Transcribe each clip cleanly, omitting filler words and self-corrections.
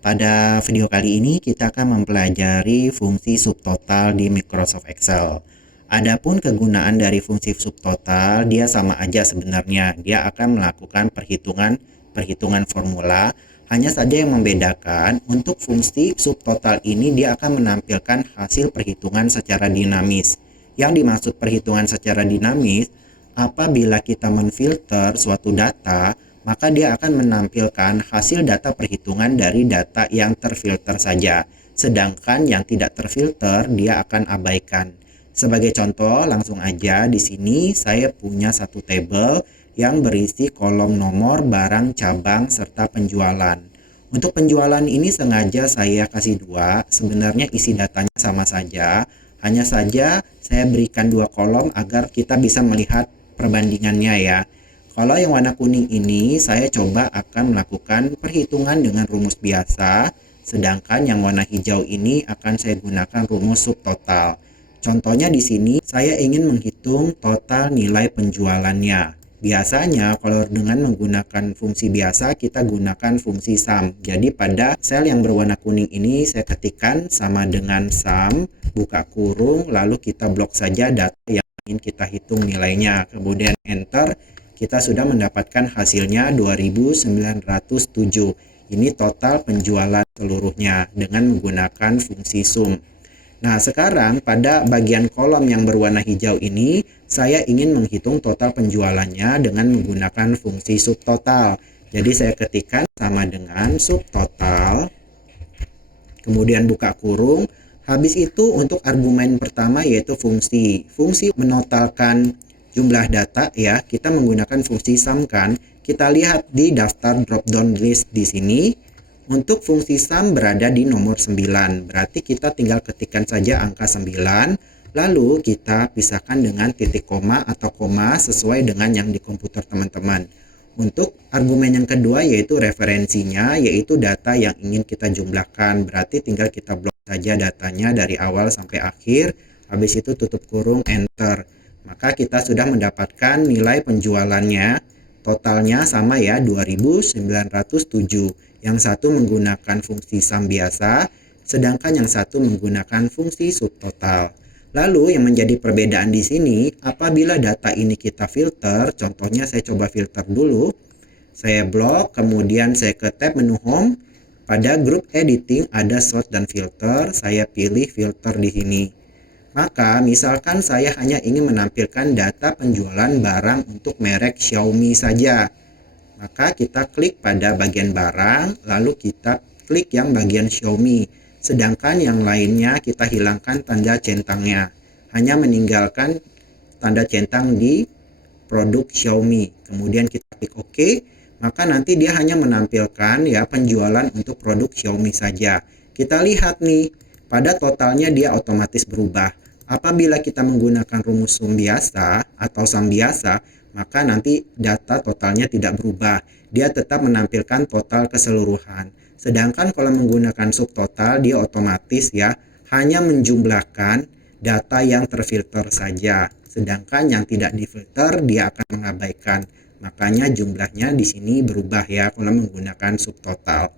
Pada video kali ini kita akan mempelajari fungsi subtotal di Microsoft Excel. Adapun kegunaan dari fungsi subtotal, dia sama aja sebenarnya. Dia akan melakukan perhitungan formula. Hanya saja yang membedakan, untuk fungsi subtotal ini dia akan menampilkan hasil perhitungan secara dinamis. Yang dimaksud perhitungan secara dinamis, apabila kita menfilter suatu data, maka dia akan menampilkan hasil data perhitungan dari data yang terfilter saja. Sedangkan yang tidak terfilter dia akan abaikan. Sebagai contoh, langsung aja di sini saya punya satu tabel yang berisi kolom nomor, barang, cabang, serta penjualan. Untuk penjualan ini sengaja saya kasih dua, sebenarnya isi datanya sama saja. Hanya saja saya berikan dua kolom agar kita bisa melihat perbandingannya ya. Kalau yang warna kuning ini saya coba akan melakukan perhitungan dengan rumus biasa, sedangkan yang warna hijau ini akan saya gunakan rumus subtotal. Contohnya di sini saya ingin menghitung total nilai penjualannya. Biasanya kalau dengan menggunakan fungsi biasa kita gunakan fungsi sum. Jadi pada sel yang berwarna kuning ini saya ketikkan sama dengan sum, buka kurung, lalu kita blok saja data yang ingin kita hitung nilainya. Kemudian enter. Kita sudah mendapatkan hasilnya 2907. Ini total penjualan seluruhnya dengan menggunakan fungsi sum. Nah, sekarang pada bagian kolom yang berwarna hijau ini, saya ingin menghitung total penjualannya dengan menggunakan fungsi subtotal. Jadi saya ketikkan sama dengan subtotal, kemudian buka kurung. Habis itu untuk argumen pertama yaitu fungsi. Fungsi menotalkan jumlah data ya, kita menggunakan fungsi sum kan. Kita lihat di daftar drop down list di sini. Untuk fungsi sum berada di nomor 9. Berarti kita tinggal ketikkan saja angka 9. Lalu kita pisahkan dengan titik koma atau koma sesuai dengan yang di komputer teman-teman. Untuk argumen yang kedua yaitu referensinya, yaitu data yang ingin kita jumlahkan. Berarti tinggal kita blok saja datanya dari awal sampai akhir. Habis itu tutup kurung, enter. Maka kita sudah mendapatkan nilai penjualannya, totalnya sama ya, 2907. Yang satu menggunakan fungsi sum biasa, sedangkan yang satu menggunakan fungsi subtotal. Lalu yang menjadi perbedaan di sini, apabila data ini kita filter, contohnya saya coba filter dulu. Saya blok, kemudian saya ke tab menu home. Pada grup editing ada sort dan filter, saya pilih filter di sini. Maka misalkan saya hanya ingin menampilkan data penjualan barang untuk merek Xiaomi saja. Maka kita klik pada bagian barang, lalu kita klik yang bagian Xiaomi. Sedangkan yang lainnya kita hilangkan tanda centangnya. Hanya meninggalkan tanda centang di produk Xiaomi. Kemudian kita klik OK, maka nanti dia hanya menampilkan ya penjualan untuk produk Xiaomi saja. Kita lihat nih, pada totalnya dia otomatis berubah. Apabila kita menggunakan rumus sum biasa atau sum biasa, maka nanti data totalnya tidak berubah. Dia tetap menampilkan total keseluruhan. Sedangkan kalau menggunakan subtotal, dia otomatis ya hanya menjumlahkan data yang terfilter saja. Sedangkan yang tidak difilter dia akan mengabaikan. Makanya jumlahnya di sini berubah ya kalau menggunakan subtotal.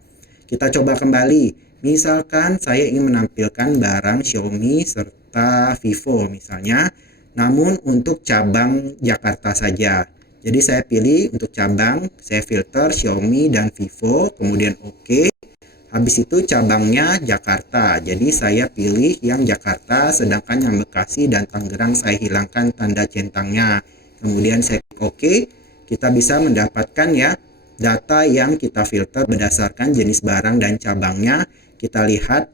Kita coba kembali. Misalkan saya ingin menampilkan barang Xiaomi serta Vivo misalnya, namun untuk cabang Jakarta saja. Jadi saya pilih untuk cabang, saya filter Xiaomi dan Vivo, kemudian OK. Habis itu cabangnya Jakarta. Jadi saya pilih yang Jakarta, sedangkan yang Bekasi dan Tangerang saya hilangkan tanda centangnya. Kemudian saya klik OK. Kita bisa mendapatkan ya data yang kita filter berdasarkan jenis barang dan cabangnya. Kita lihat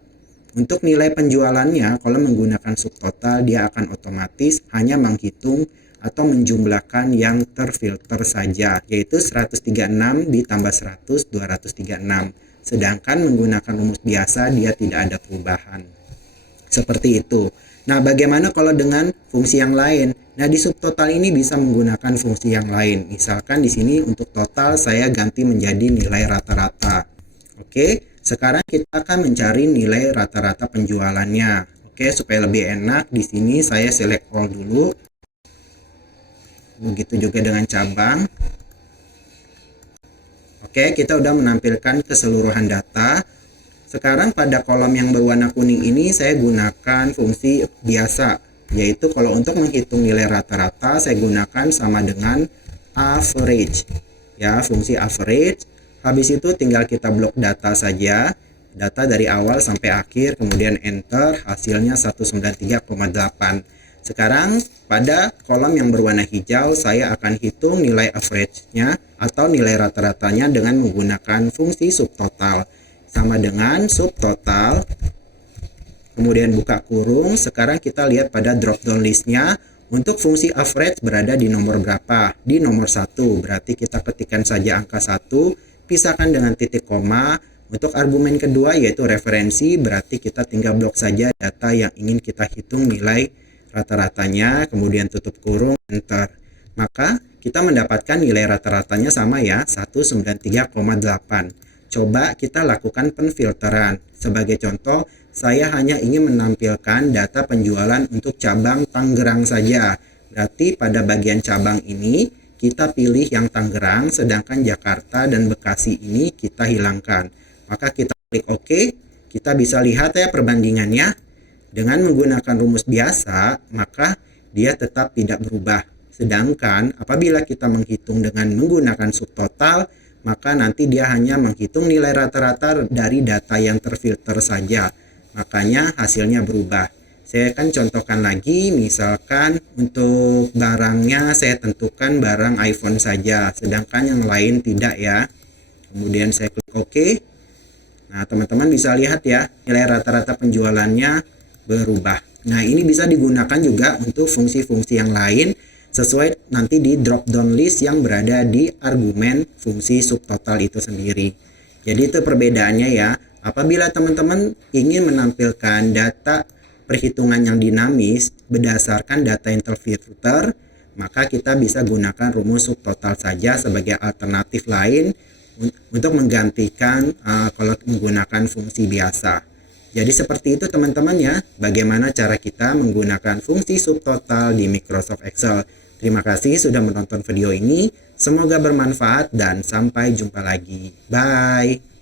untuk nilai penjualannya, kalau menggunakan subtotal dia akan otomatis hanya menghitung atau menjumlahkan yang terfilter saja, yaitu 136 ditambah 100, 236. Sedangkan menggunakan rumus biasa dia tidak ada perubahan. Seperti itu. Nah, bagaimana kalau dengan fungsi yang lain? Nah, di subtotal ini bisa menggunakan fungsi yang lain. Misalkan di sini untuk total saya ganti menjadi nilai rata-rata. Oke. Sekarang kita akan mencari nilai rata-rata penjualannya. Oke, supaya lebih enak di sini saya select all dulu. Begitu juga dengan cabang. Oke, kita udah menampilkan keseluruhan data. Sekarang pada kolom yang berwarna kuning ini saya gunakan fungsi biasa, yaitu kalau untuk menghitung nilai rata-rata saya gunakan sama dengan average. Ya, fungsi average. Habis itu tinggal kita blok data saja, data dari awal sampai akhir, kemudian enter, hasilnya 193,8. Sekarang pada kolom yang berwarna hijau saya akan hitung nilai average-nya atau nilai rata-ratanya dengan menggunakan fungsi subtotal. Sama dengan subtotal, kemudian buka kurung. Sekarang kita lihat pada drop down listnya, untuk fungsi average berada di nomor berapa? Di nomor 1, berarti kita ketikkan saja angka 1, pisahkan dengan titik koma. Untuk argumen kedua yaitu referensi, berarti kita tinggal blok saja data yang ingin kita hitung nilai rata-ratanya, kemudian tutup kurung, enter. Maka kita mendapatkan nilai rata-ratanya sama ya, 193,8. Coba kita lakukan penfilteran. Sebagai contoh, saya hanya ingin menampilkan data penjualan untuk cabang Tangerang saja. Berarti pada bagian cabang ini kita pilih yang Tangerang, sedangkan Jakarta dan Bekasi ini kita hilangkan. Maka kita klik OK, kita bisa lihat ya perbandingannya. Dengan menggunakan rumus biasa, maka dia tetap tidak berubah. Sedangkan apabila kita menghitung dengan menggunakan subtotal, maka nanti dia hanya menghitung nilai rata-rata dari data yang terfilter saja. Makanya hasilnya berubah. Saya akan contohkan lagi, misalkan untuk barangnya saya tentukan barang iPhone saja, sedangkan yang lain tidak ya. Kemudian saya klik OK. Nah, teman-teman bisa lihat ya, nilai rata-rata penjualannya berubah. Nah, ini bisa digunakan juga untuk fungsi-fungsi yang lain, sesuai nanti di drop down list yang berada di argumen fungsi subtotal itu sendiri. Jadi itu perbedaannya ya. Apabila teman-teman ingin menampilkan data perhitungan yang dinamis berdasarkan data yang terfilter, maka kita bisa gunakan rumus subtotal saja sebagai alternatif lain untuk menggantikan kalau menggunakan fungsi biasa. Jadi seperti itu teman-teman ya, bagaimana cara kita menggunakan fungsi subtotal di Microsoft Excel. Terima kasih sudah menonton video ini, semoga bermanfaat dan sampai jumpa lagi. Bye!